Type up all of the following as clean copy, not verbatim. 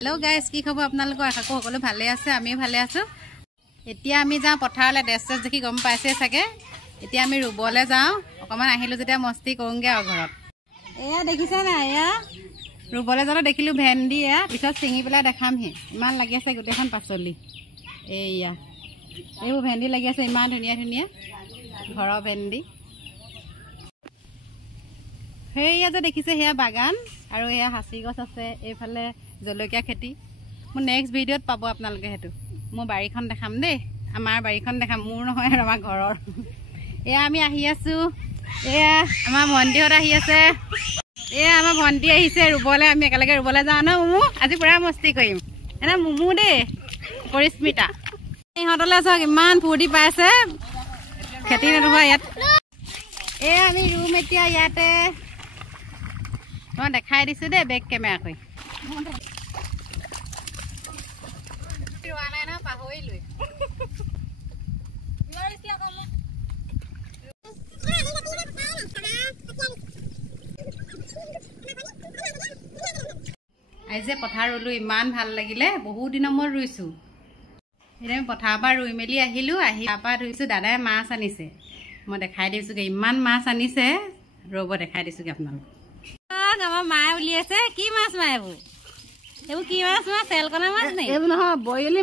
hello guys की खबर आपनालोक आशा करो सकलो भाले আছে আমি ভালে আছো এতিয়া আমি যাও পথাৰলে ড্ৰেছ দেখি গম পাইছে সাকে এতিয়া আমি ৰুবলে যাও অকমান আহিলো যেতিয়া মস্তি কৰোগে আৰু ঘৰত এয়া দেখিছে না এয়া ৰুবলে যাও দেখিলো ভেন্দি এয়া পিছত চিঙি পেলা দেখামহি ইমান লাগি আছে গুটেখন পাচলি এয়া এইও ভেন্দি লাগি আছে ইমান ধুনিয়া ধুনিয়া ঘৰৰ ভেন্দি হেয়া যে দেখিছে হেয়া বাগান আৰু এয়া হাসি গছ আছে এইফালে জলকীয়া খেতি মু নেক্সট ভিডিওত পাবো আপোনালোকে হেতু মু বাৰীখন দেখাম দে আমাৰ বাৰীখন দেখাম মোৰ নহয় আৰু আমাৰ ঘৰৰ এয়া আমি আহি আছো এয়া আমাৰ ভন্টিহত আহি আছে এয়া আমাৰ ভন্টি আহিছে ৰুবলে আমি একেলগে ৰুবলে যাও ন মুমু আজি পুৰা মস্তি কৰিম এনা মুমু দে পৰিস্মিতা ইহতলে সক ইমান ফুৰ্তি পাইছে খেতি নৰহা ইয়াত এয়া আমি ৰুম এতিয়া ইয়াতে মই দেখাই দিছো দে বেক কেমেৰা কই আইজে পথাৰ ৰুলো ইমান ভাল লাগিলে বহুত দিনৰ মই ৰুইছো এনে পথাৰ পৰা ৰুই মেলি আহিলো আহি আপা ধুইছো দাদাই মাছ আনিছে মই দেখাই দিছো গে ইমান মাছ আনিছে ৰব দেখাই দিছো গে আপোনালোক আমাৰ মায়ে উলিয়াইছে কি মাছ মায়েবু এবু কি মাছ মা তেল কনা মাছ নাই এবু নহ বইলি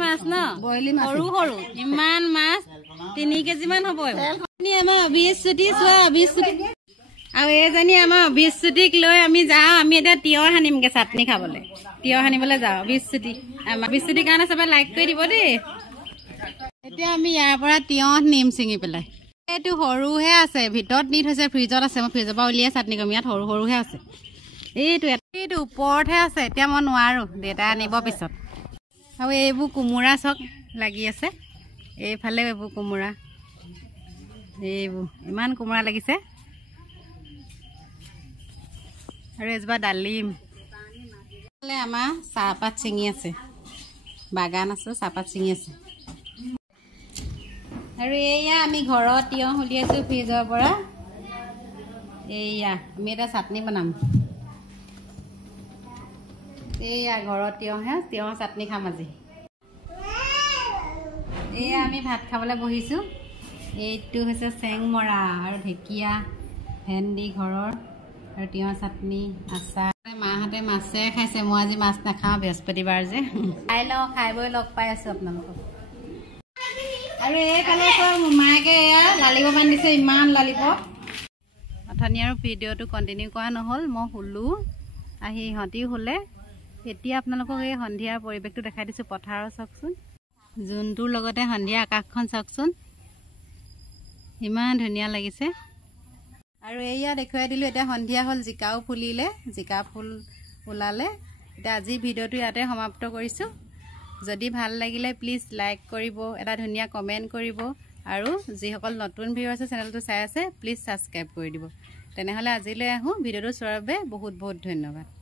মাছ ন বইলি মাছ সৰু সৰু ইমান মাছ 3 কেজি মান হ'ব এনি আমাৰ 20 চুটি সোৱা 20 চুটি আৰু এজনী আমাৰ 20 চুটিক লৈ আমি যাও আমি এটা তিয়হ হানিমগে চাটনি খাবলে তিয়হ হানিবলে যাও 20 চুটি আমাৰ 20 চুটি কাৰণে সবে লাইক কৰি দিব দেই এতিয়া আমি ইয়াৰ পৰা তিয়হ নিম চিঙি পেলাই এটো সৰুহে আছে ভিতৰত নি থৈছে ফ্ৰিজত আছে মই ফ্ৰিজৰ পৰা উলিয়াই চাটনি কম ইয়াত সৰু সৰুহে আছে এইটো ওপৰতহে আছে এতিয়া মই নোৱাৰো দেতা আনিব পিছত আৰু এইবোৰ কুমুৰা চক লাগি আছে এইফালে এইবোৰ কুমুৰা এইবোৰ ইমান কুমুৰা লাগিছে আৰু এজবা ডালিম আমাৰ চাহপাত চিঙি আছে বাগান আছে চাহপাত চিঙি আছে আৰু এয়া আমি ঘৰত তিয়হ উলিয়াইছো ফ্ৰিজৰ পৰা এয়া আমি এটা চাটনি বনাম এয়া ঘৰত তিয়হ চাটনি খাম আজি এয়া আমি ভাত খাবলৈ বহিছো এইটো হৈছে চেংমৰা আৰু ঢেকিয়া ভেন্দি ঘৰৰ আৰু তিয়হ চাটনি আচাৰ মাহঁতে মাছে খাইছে মই আজি মাছ নাখাওঁ বৃহস্পতিবাৰ যে খাই বৈ লগ পাই আছো আপোনালোকক আৰু এইফালে মায়েকে এয়া লালিব বান্ধিছে ইমান লালিব অথনি আৰু ভিডিঅ'টো কণ্টিনিউ কৰা নহ'ল মই শুলো আহি ইহঁতিও শুলে এতিয়া আপোনালোকক এই সন্ধিয়াৰ পৰিৱেশটো দেখাই দিছো পথাৰৰ চাওকচোন জোনটোৰ লগতে সন্ধিয়া আকাশখন চাওকচোন ইমান ধুনীয়া লাগিছে আৰু এয়া দেখুৱাই দিলো এতিয়া সন্ধিয়া হ'ল জিকাও ফুলিলে জিকা ফুল ওলালে এতিয়া আজি ভিডিঅ'টো ইয়াতে সমাপ্ত কৰিছো যদি ভাল লাগিলে প্লিজ লাইক কৰিব এটা ধুনীয়া কমেন্ট কৰিব আৰু যিসকল নতুন ভিউৱাৰ আছে চেনেলটো চাই আছে প্লিজ সাবস্ক্ৰাইব কৰি দিব তেনেহলে আজিলৈ আহো ভিডিঅ'টো চোৱাৰ বাবে বহুত বহুত ধন্যবাদ